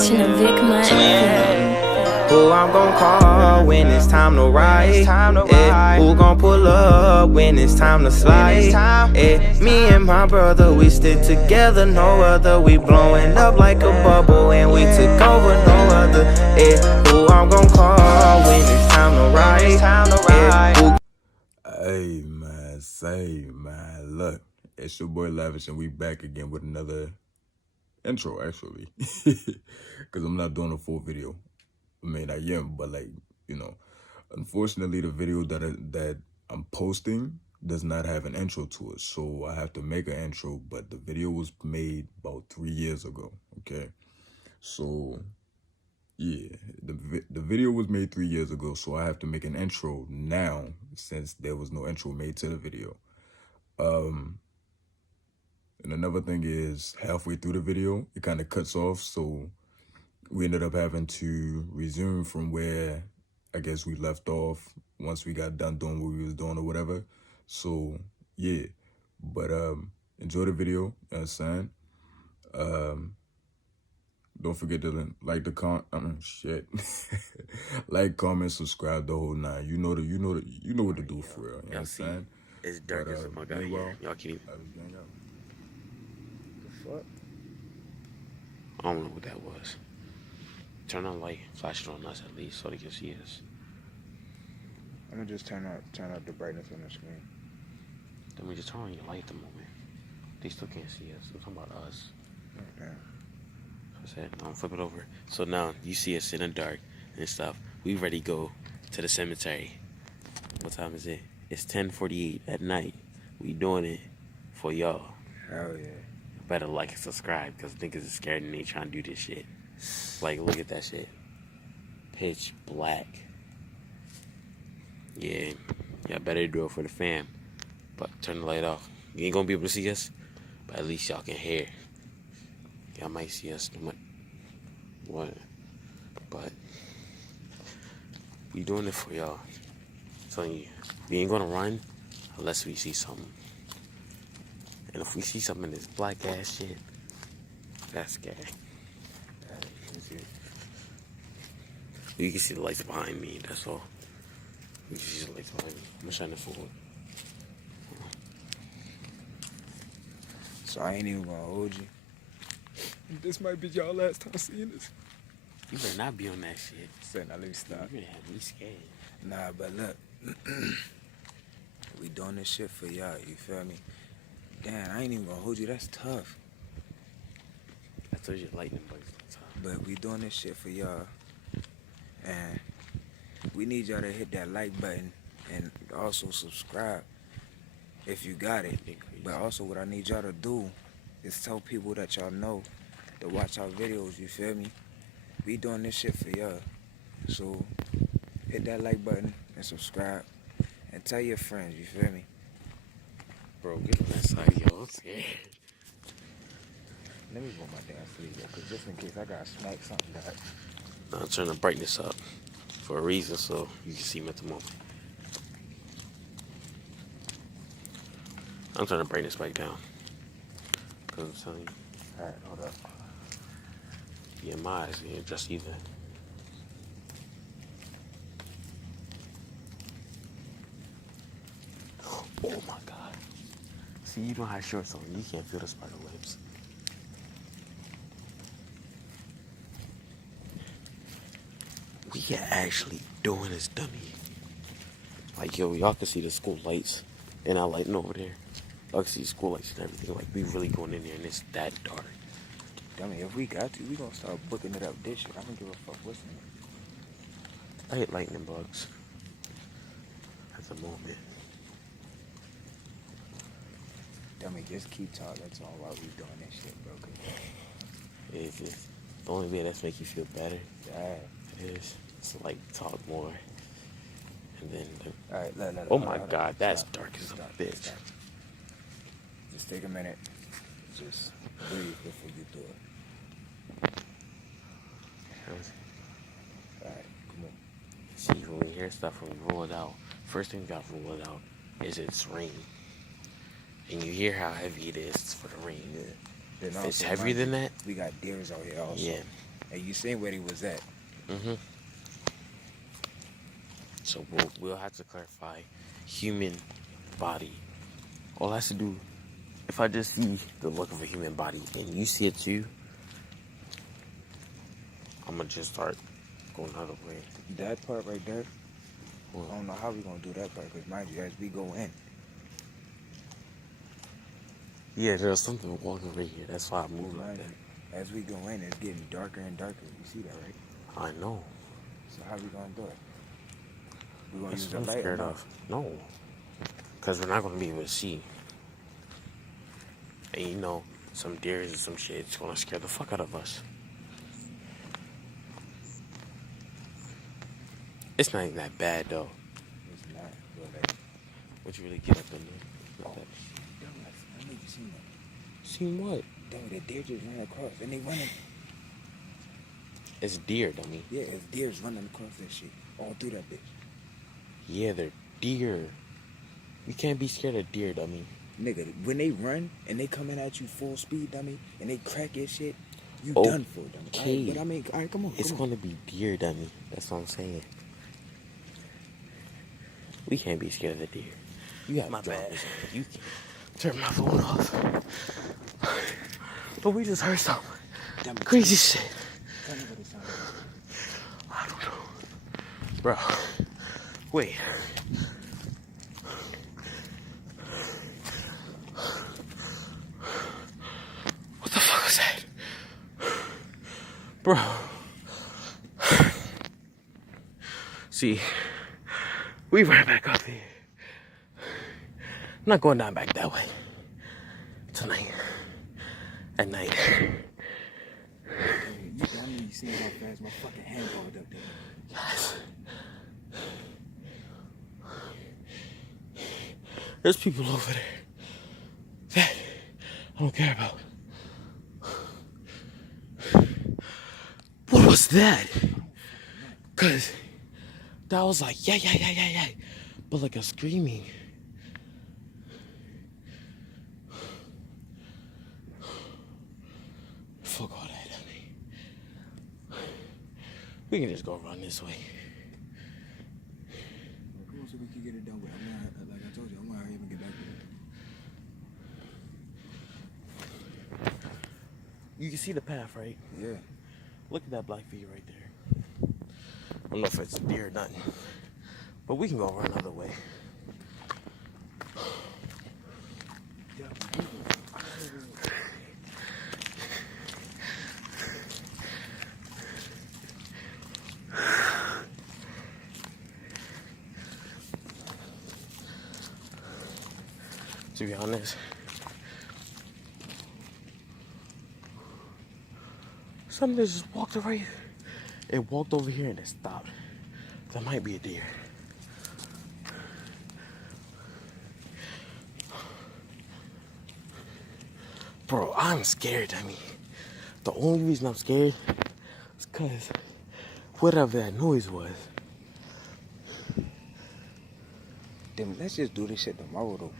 Attention to Vic Who I'm gon' call when it's time to ride? Who gon' pull up when it's time to slide? Me and my brother, we stick together, no other. We blowing up like a bubble and we took over, no other. Who I'm gon' call when it's time to ride? Hey man, say man, look, it's your boy Lavish and we back again with another intro actually. Cause I'm not doing a full video. I mean I am, but like, you know, unfortunately the video that I'm posting does not have an intro to it. So I have to make an intro, but the video was made about 3 years ago. Okay. So yeah, the video was made 3 years ago, so I have to make an intro now since there was no intro made to the video. And another thing is halfway through the video, it kind of cuts off, so we ended up having to resume from where I guess we left off once we got done doing what we was doing or whatever. So yeah, but enjoy the video, you know what I'm saying? Don't forget to like the like, comment, subscribe, the whole nine. You know what to do for real. You know what I'm saying? It's dark as a mug out here. Y'all can even. The fuck? I don't know what that was. Turn on light, flash it on us at least so they can see us. I'm gonna just turn up the brightness on the screen. Then we just turn on your light at the moment. They still can't see us. We're talking about us. Okay. I said, I'm flip it over. So now you see us in the dark and stuff. We ready to go to the cemetery. What time is it? It's 10:48 at night. We doing it for y'all. Hell yeah. Better like and subscribe because niggas is scared and they trying to do this shit. Like, look at that shit. Pitch black. Yeah. Y'all better do it for the fam. But turn the light off. You ain't gonna be able to see us, but at least y'all can hear. Y'all might see us. What? But we doing it for y'all. I'm telling you, we ain't gonna run unless we see something. And if we see something in this black ass shit, that's scary. You can see the lights behind me, that's all. You can see the lights behind me. I'm shining forward. So I ain't even gonna hold you. This might be y'all last time seeing this. You better not be on that shit. Say, now let me stop. You better have me scared. Nah, but look. We doing this shit for y'all, you feel me? Damn, I ain't even gonna hold you, that's tough. I told you lightning bugs all the time. But we doing this shit for y'all. And we need y'all to hit that like button and also subscribe if you got it. But also what I need y'all to do is tell people that y'all know to watch our videos, you feel me? We doing this shit for y'all. So hit that like button and subscribe and tell your friends, you feel me? Bro, get on that side, yo. I'm scared. Let me put my damn sleeve up, cause just in case I gotta smack something back. Now turn the brightness up for a reason so you can see me at the moment. I'm turning the brightness back down. Cause I'm telling you. Alright, hold up. Yeah, my eyes ain't just either. Oh my god. See, you don't have shorts on. You can't feel the spider webs. We are actually doing this, dummy. Like, yo, y'all can see the school lights. They're not lighting over there. Y'all can see school lights and everything. Like, we really going in there and it's that dark. Dummy, if we got to, we gonna start booking it up this shit. I don't give a fuck what's in it. I hate lightning bugs. At the moment. Dummy, just keep talking to him while we doing this shit, bro. It's just the only way that's make you feel better. Yeah. Is to like talk more. And then Alright, oh my god, that's dark as a bitch. Stop. Just take a minute. Just breathe before you do it. Alright, come on. See, when we hear stuff and we roll it out, first thing we got to roll it out is it's rain. And you hear how heavy it is for the rain. Yeah. If it's heavier than that, we got deers out here also. yeah. And you seen where he was at. Mm-hmm. So we'll have to clarify human body. All I have to do, if I just see the look of a human body and you see it too, I'm gonna just start going another way. That part right there, What? I don't know how we gonna do that part, because mind you, as we go in, Yeah, there's something walking right here. That's why I moved like mind that. you, as we go in, it's getting darker and darker. You see that, right? I know. So how we gonna do it? We gonna That's use what the I'm light or scared no? of. No. Because we're not going to be able to see. And you know, some deers and some shit, it's going to scare the fuck out of us. It's not even that bad, though. It's not. But like, Once you really get up in there. Look at that. I know you seen that. Seen what? Dog, the deer just ran across, and they running. It's deer, dummy. Yeah, it's deers running across that shit, all through that bitch. Yeah, they're deer. You can't be scared of deer, dummy. Nigga, when they run and they coming at you full speed, dummy, and they crack your shit, you Oh, done for, dummy. okay. Alright, but I mean, all right, come on. It's come going to be deer, dummy. That's what I'm saying. We can't be scared of the deer. You have My bad. You can turn my phone off. But we just heard some Dummy, crazy shit. tell me what it sounded like. I don't know. Bro. Wait. What the fuck was that? Bro. See, we ran back up here. I'm not going down back that way. Tonight. At night. You dummy, you seen how fast my fucking hand balled up there. Yes. There's people over there that I don't care about. What was that? Cause that was like yeah, but like a screaming. Fuck all that. We can just go run this way. Come on, so we can get it done with. Like I told you, I'm gonna hurry up and get back with it. You can see the path, right? Yeah. Look at that black V right there. I don't know if it's a deer or nothing, but we can go run another way. To be honest, something just walked over here. It walked over here and it stopped. That might be a deer. Bro, I'm scared, I mean. The only reason I'm scared is because whatever that noise was. Then let's just do this shit tomorrow, though.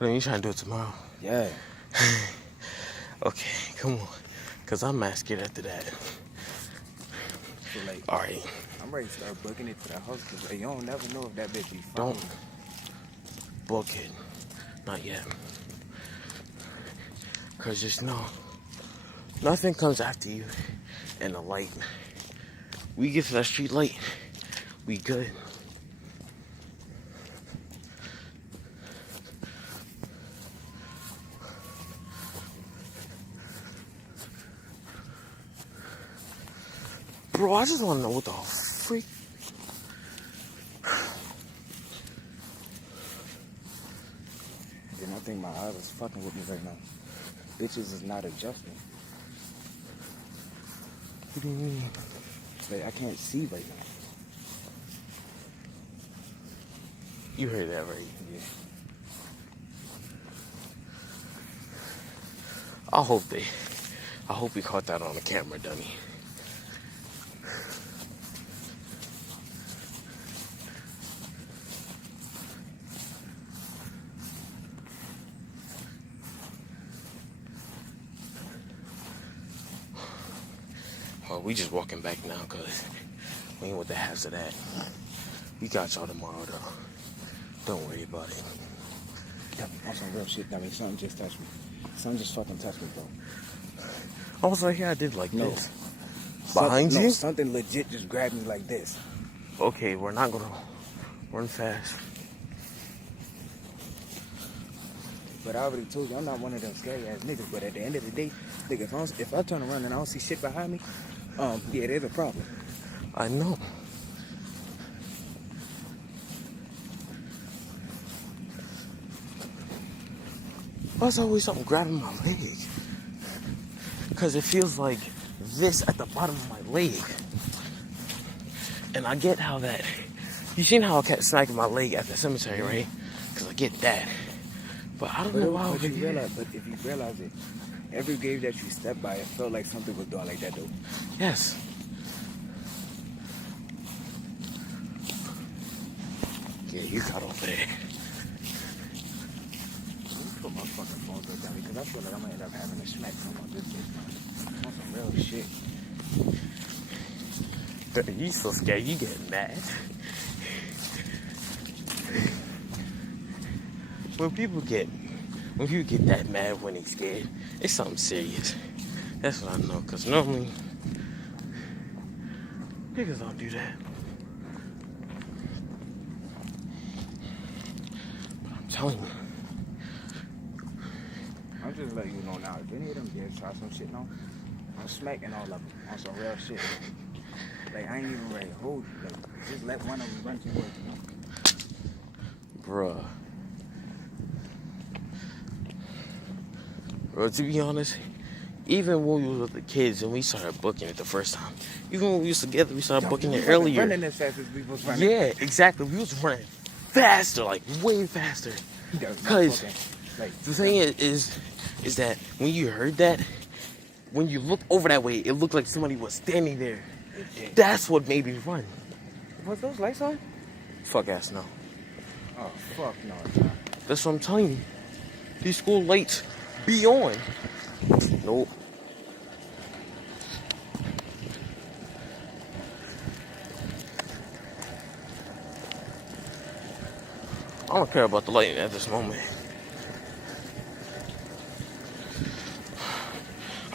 I mean, you trying to do it tomorrow? Yeah. Okay, come on. Because I'm mad scared after that. So, like, All right. I'm ready to start booking it to the house, because like, you don't never know if that bitch be fine. Don't book it. Not yet. Because just know, nothing comes after you in the light. We get to that street light, we good. Bro, I just want to know what the freak. And I think my eyes is fucking with me right now. Bitches is not adjusting. What do you mean? Like, I can't see right now. You heard that right? Yeah. I hope we caught that on the camera, dummy. we just walking back now because we ain't with the halves of that. We got y'all tomorrow, though. Don't worry about it. On some real shit, dummy. Something just touched me. Something just fucking touched me, bro. I was like, yeah, I did like No. this. Behind you? No, something legit just grabbed me like this. Okay, we're not gonna run fast. But I already told you, I'm not one of them scary ass niggas. But at the end of the day, nigga, if I turn around and I don't see shit behind me, yeah, there's a problem. I know. Why's always something grabbing my leg? Because it feels like this at the bottom of my leg. And I get how that... You seen how I kept smacking my leg at the cemetery, right? Because I get that. But I don't know why. But if you realize it, every grave that you step by, it felt like something was doing like that, though. Yes. Yeah, you got over there. Put my fucking phone down because I feel like I'm gonna end up having a smack from on this bitch, man. On some real shit. You so scared, you get mad. When people get that mad when they scared, it's something serious. That's what I know, because normally niggas don't do that. But I'm telling you. I'm just letting you know now, if any of them kids try some shit now, I'm smacking all of them on some real shit. Like, I ain't even ready to hold you. Like, just let one of them run towards you, know? Bruh, to be honest, even when we was with the kids and we started booking it the first time, even when we was together, we started booking it earlier. Running as fast as we was running. Yeah, exactly. We was running faster, like way faster. Because the thing is that when you heard that, when you look over that way, it looked like somebody was standing there. That's what made me run. Was those lights on? Fuck ass no. Oh, fuck no. That's what I'm telling you. These school lights be on. Nope. I don't care about the lighting at this moment.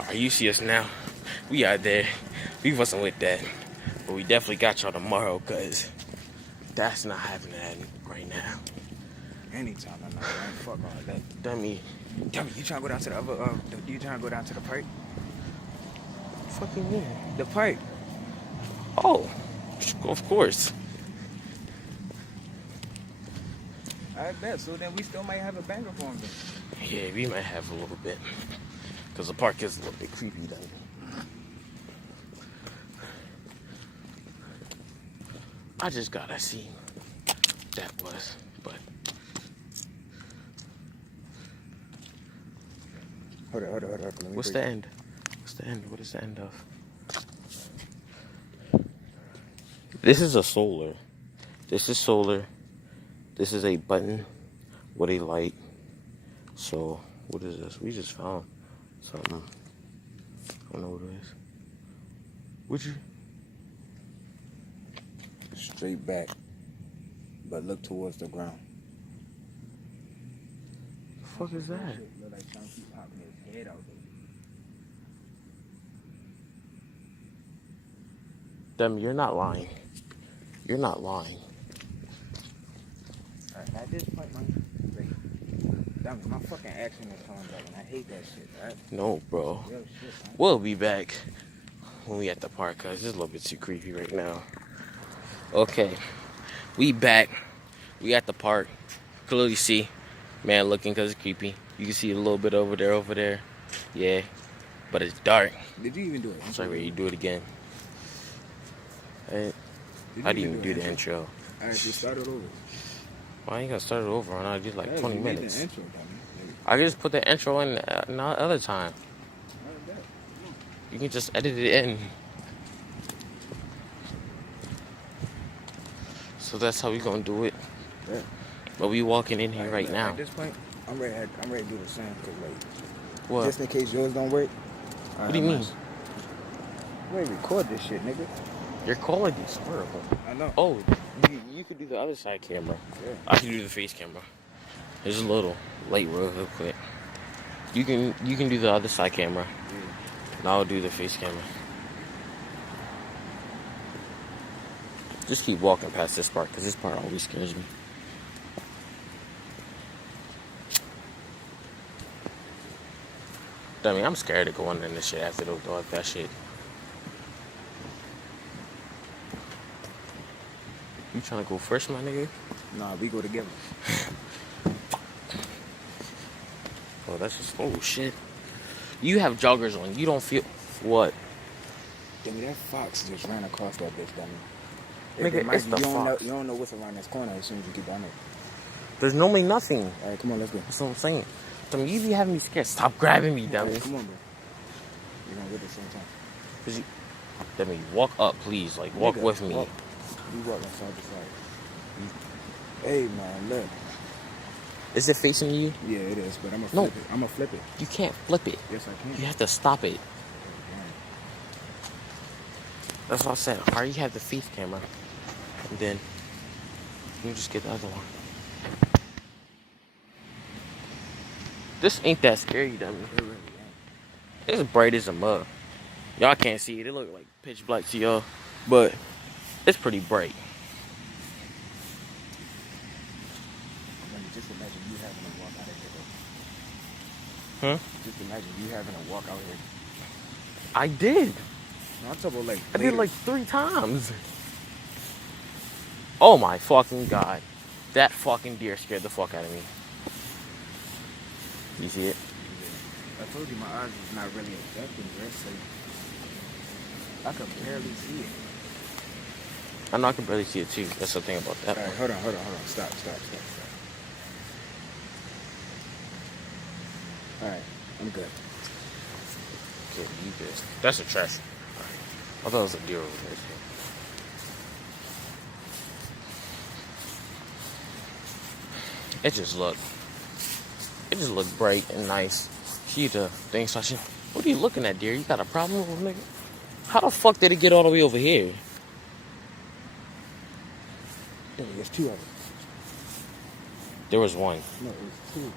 Alright, you see us now. We out there. We wasn't with that. But we definitely got y'all tomorrow, because that's not happening right now. Anytime, I'm not going fuck all that. Dummy. Dummy, you trying to go down to the other, you trying to go down to the park? What the fuck you mean? The park. Oh, of course. I bet, so then we still might have a banger for him then. Yeah, we might have a little bit. Because the park is a little bit creepy, though. I just gotta see what that was, but... Hold on. What's the end? What's the end? What is the end of? This is a solar. This is solar. This is a button with a light. So, what is this? We just found something. I don't know what it is. Would you? Straight back, but look towards the ground. The fuck is that? Look like trying to keep popping his head out there. Them, you're not lying. You're not lying. Alright, at this point, man, like, damn, my fucking action is coming back, and I hate that shit, right? No, bro. Real shit, man. We'll be back when we at the park, because it's a little bit too creepy right now. Okay, we back. We at the park. Clearly see man looking because it's creepy. You can see a little bit over there. Yeah, but it's dark. Did you even do it? Sorry, you do it again. I didn't even do the intro. Alright, so start it over. Well, I ain't gonna start it over, and I did like 20 minutes. The intro, dummy. I can just put the intro in another time. You can just edit it in. So that's how we gonna do it. Yeah. But we walking in here right now. At this point, I'm ready to do the same. Cause like, What? just in case yours don't work. What do you mean? Wait, record this shit, nigga. Your quality is horrible. I know. Oh, you could do the other side camera. Yeah. I can do the face camera. There's a little light real quick. You can do the other side camera. And I'll do the face camera. Just keep walking past this part, because this part always scares me. I mean, I'm scared to go under this shit after the dog, that shit. You trying to go first, my nigga? Nah, we go together. Oh, that's just, oh shit. You have joggers on. You don't feel, what? Dummy, that fox just ran across that bitch, dummy. Nigga, it's the fox. You don't know what's around this corner as soon as you get down there. There's normally nothing. All right, come on, let's go. That's what I'm saying. I mean, you be having me scared. Stop grabbing me, dummy. Right, come on, bro. We're gonna go at the same time. Cause you, dummy, walk up, please. Like, walk Nigga, with me. Walk. We walk on side to side. Hey, man, look. Is it facing you? Yeah, it is, but I'm gonna No. flip it. I'm gonna flip it. You can't flip it. Yes, I can. You have to stop it. That's what I said. All right, you have the face camera. And then you just get the other one. This ain't that scary, dummy. It really ain't. It's bright as a mug. Y'all can't see it. It look like pitch black to y'all. But it's pretty bright. I mean, just imagine you having to walk out of here, though. Huh? Just imagine you having to walk out here. I did. No, I'm talking about like. I did later. like 3 times. Oh my fucking god. That fucking deer scared the fuck out of me. You see it? Yeah. I told you my eyes is not really affecting, bro. So I could barely see it. I know I can barely see it too. That's the thing about that. All right, hold on. Stop. All right, I'm good. Okay, you good. That's a trash. Alright. I thought it was a deer over there. It just looked bright and nice. See the thing touching. What are you looking at, deer? You got a problem with nigga? How the fuck did it get all the way over here? There's 2 of them. There was one. No, it's 2.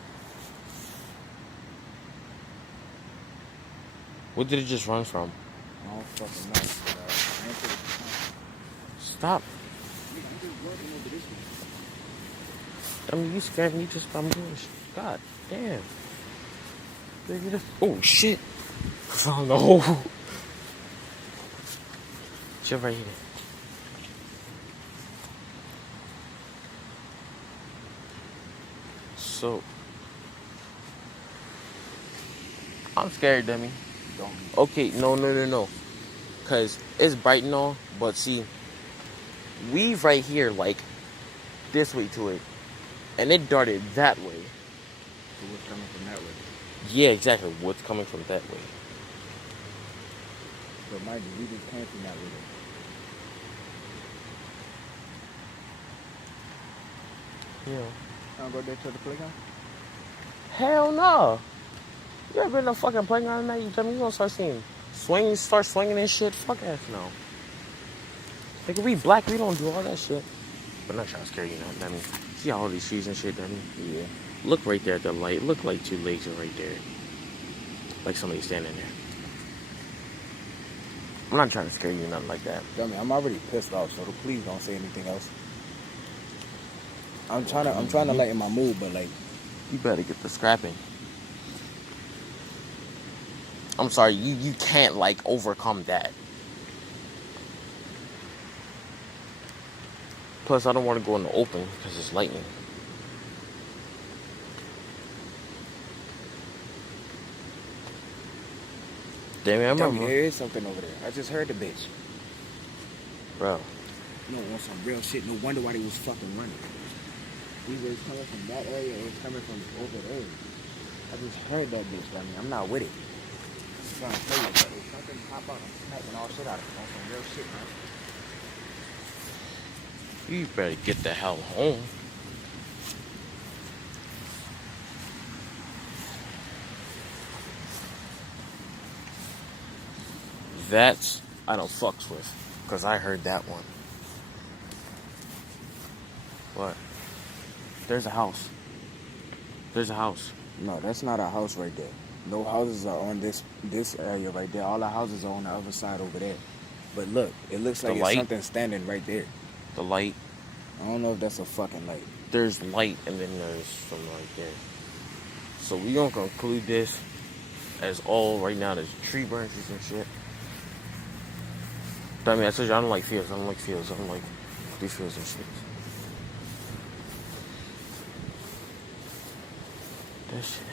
What did it just run from? I don't fucking know. I ain't put it. Stop. I'm just walking over this one. I mean, you scared me just by moving. God damn. Oh, shit. Oh, no. Chill right here. So, I'm scared, dummy. Don't be. Okay, no. Because it's bright and all, but see, weave right here, like, this way to it. And it darted that way. So what's coming from that way? Yeah, exactly. What's coming from that way? But mind you, we just came from that way. Yeah. Wanna go there to the playground? Hell no. You ever been in a fucking playground night? You tell me you gonna start seeing start swinging and shit? Fuck ass no. Like, we black, we don't do all that shit. But I'm not trying to scare you now, dummy. See all these trees and shit, dummy? Yeah. Look right there at the light. Look like 2 legs are right there. Like somebody standing there. I'm not trying to scare you, nothing like that. Dummy, I'm already pissed off, so please don't say anything else. I'm trying to lighten my mood, but like, You better get the scrapping. I'm sorry, you can't, like, overcome that. Plus, I don't want to go in the open because it's lightning. Damn it, I dummy, remember. there is something over there. I just heard the bitch. Bro, No, on some real shit. No wonder why they was fucking running. Either it's coming from that area or it's coming from over there. I just heard that bitch, dummy. I'm not with it. I'm trying to tell you, but if something pop out, I'm smacking all shit out of it. On some real shit, man. you better get the hell home. That's I don't fucks with. Because I heard that one. What? There's a house. There's a house. No, that's not a house right there. No houses are on this area right there. All the houses are on the other side over there. But look, it looks like The it's light? something standing right there. The light. I don't know if that's a fucking light. There's light and then there's some right there. So we gonna conclude this as all right now. There's tree branches and shit. I mean, I told you I don't like fields. I don't like fields. I don't like these fields and shit. That shit.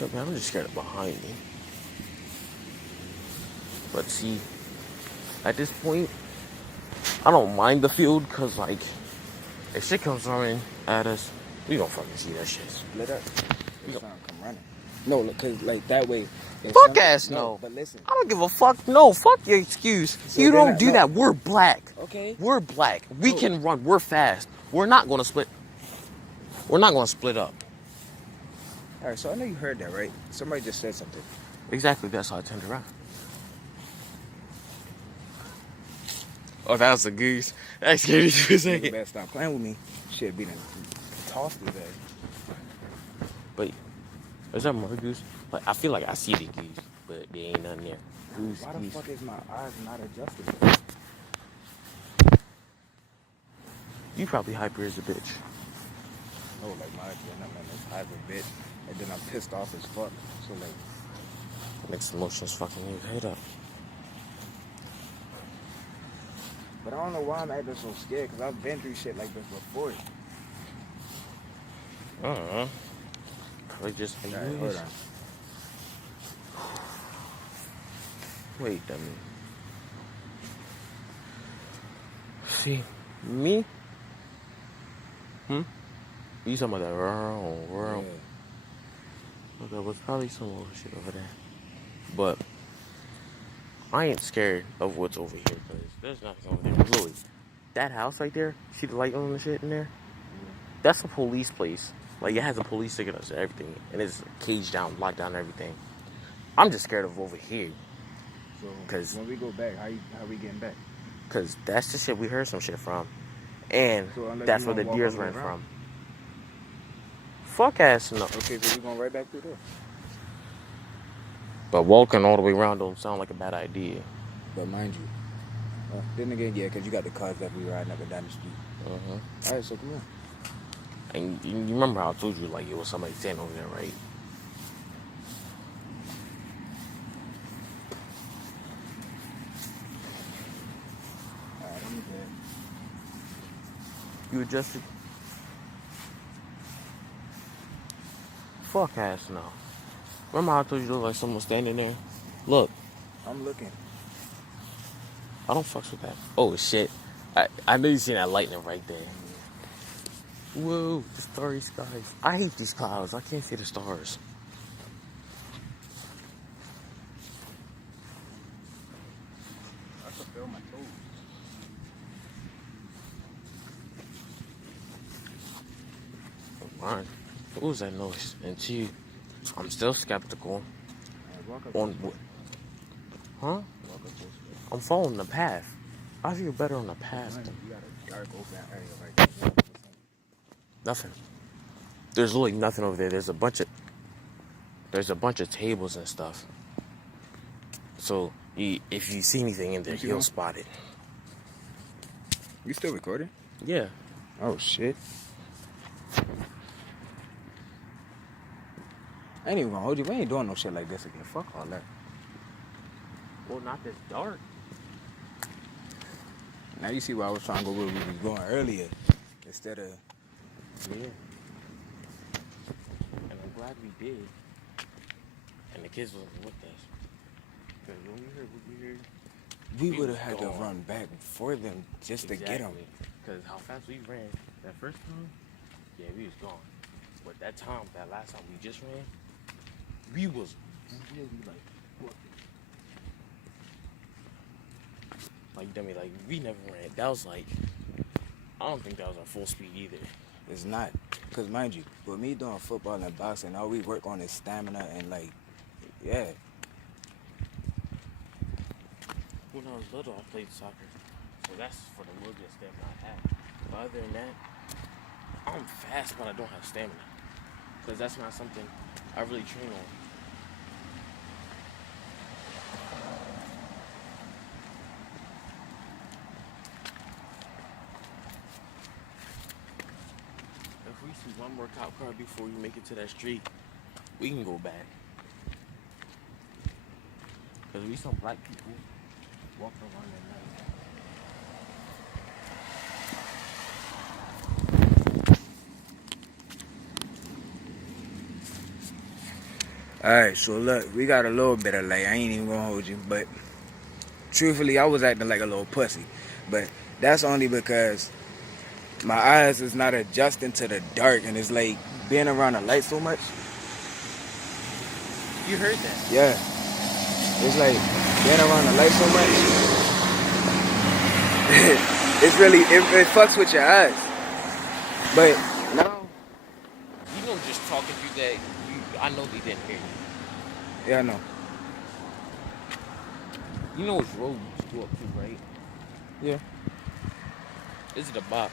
Look, man, I'm just scared of behind me. But see, at this point, I don't mind the field, cause like, if shit comes running at us, we don't fucking see that shit. Split up. It's trying to come running. No, look, cause like that way. if Fuck something- ass no. But listen. I don't give a fuck. No, fuck your excuse. So You then don't do no. that. We're black. Okay. We're black. We No. can run. We're fast. We're not gonna split. We're not gonna split up. All right, so I know you heard that, right? Somebody just said something. Exactly. That's how I turned around. Oh, that was a goose. That scared me for a You second. better stop playing with me. Shit, be done tossed his ass. Wait, is that more goose? Like, I feel like I see the goose, but there ain't nothing there. Goose, Why the goose. fuck is my eyes not adjusted? You probably hyper as a bitch. No, like my adrenaline is hyper bit, and then I'm pissed off as fuck. So like, Mixed emotions fucking your head up. but I don't know why I'm acting so scared, cause I've been through shit like this before. Probably just All right, hold on. Wait a minute. See, me? You talking about that world? Yeah. Well, there was probably some little shit over there. But I ain't scared of what's over here, because there's nothing over there. Louis, that house right there, see the light on the shit in there? That's a police place. Like, it has a police ticket and everything. And it's caged down, locked down and everything. I'm just scared of over here. So 'Cause- when we go back, how we getting back? Because that's the shit we heard some shit from. And So unless that's you where the wanna walk deers all the way ran from. around. Fuck ass no. Okay, so we going right back through there. But walking all the way around don't sound like a bad idea. But mind you, then again, yeah, because you got the cars that we riding up and down the street. All right, so come on. And you remember how I told you, like, it was somebody standing over there, right? All right, let me get. You adjusted? Fuck ass no. Remember how I told you there was like someone standing there? Look, I'm looking. I don't fucks with that. Oh shit. I know you seen that lightning right there. Whoa, the starry skies. I hate these clouds. I can't see the stars. I can feel my toes. One, what was that noise? And two, I'm still skeptical All right, walk up on this what. way. Huh? Walk up this way. I'm following the path. I feel better on the path Man, than you got a dark open area right there. nothing. There's really nothing over there. There's a bunch of tables and stuff. So if you see anything in there, You see you'll one? spot it. You still recording? Yeah. Oh shit. I ain't even gonna hold you. We ain't doing no shit like this again. Fuck all that. Well, not this dark. Now you see why I was trying to go where we was going earlier. Instead of Yeah. And I'm glad we did. And the kids wasn't with us. Because when we heard what we heard, we We would have was had to gone. run back for them just to get them. Because how fast we ran that first time, yeah, we was gone. But that last time we just ran, we was really like, what? Like, dummy, like, we never ran. That was like, I don't think that was our full speed either. It's not. Because, mind you, with me doing football and boxing, all we work on is stamina and, like, yeah. When I was little, I played soccer. So that's for the little bit of stamina I have. But other than that, I'm fast, but I don't have stamina. Because that's not something I really train on. If we see one more cop car before we make it to that street, we can go back. Because we some black people walking around at night. Alright, so look, we got a little bit of light. I ain't even gonna hold you, but truthfully, I was acting like a little pussy. But that's only because my eyes is not adjusting to the dark, and it's like being around the light so much. You heard that? Yeah. It's like being around the light so much. It's really, it fucks with your eyes. But now, You know, just talking through that, I know they didn't hear you. yeah, I know. You know which road you go up to, right? Yeah. Is it a bop?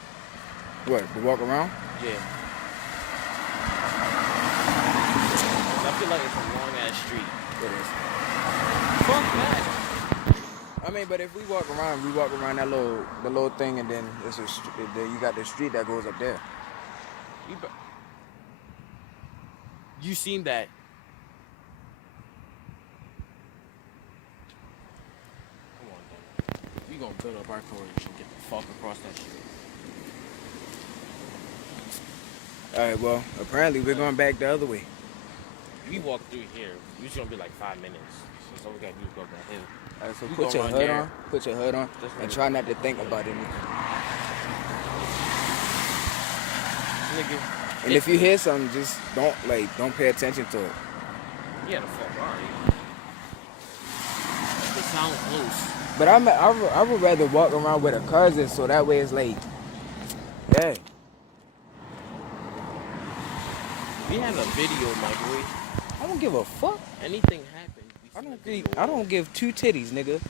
What, to walk around? Yeah. I feel like it's a long ass street. It is. Fuck that. I mean, but if we walk around that the little thing, and then it's then you got the street that goes up there. You seen that? Come on, then. We gonna build up our courage and get the fuck across that shit. All right, well, apparently we're going back the other way. We walk through here. It's gonna be like 5 minutes. So all we gotta do is go that hill. All right, so We put go your around hood there. on. Put your hood on, Just and like- try not to think about anything. Nigga. And if you hear something, just don't pay attention to it. Yeah, the fuck, alright. It sounds close. But I would rather walk around with a cousin, so that way it's like, yeah. We had a video, my boy. I don't give a fuck. Anything happened. I don't give two titties, nigga.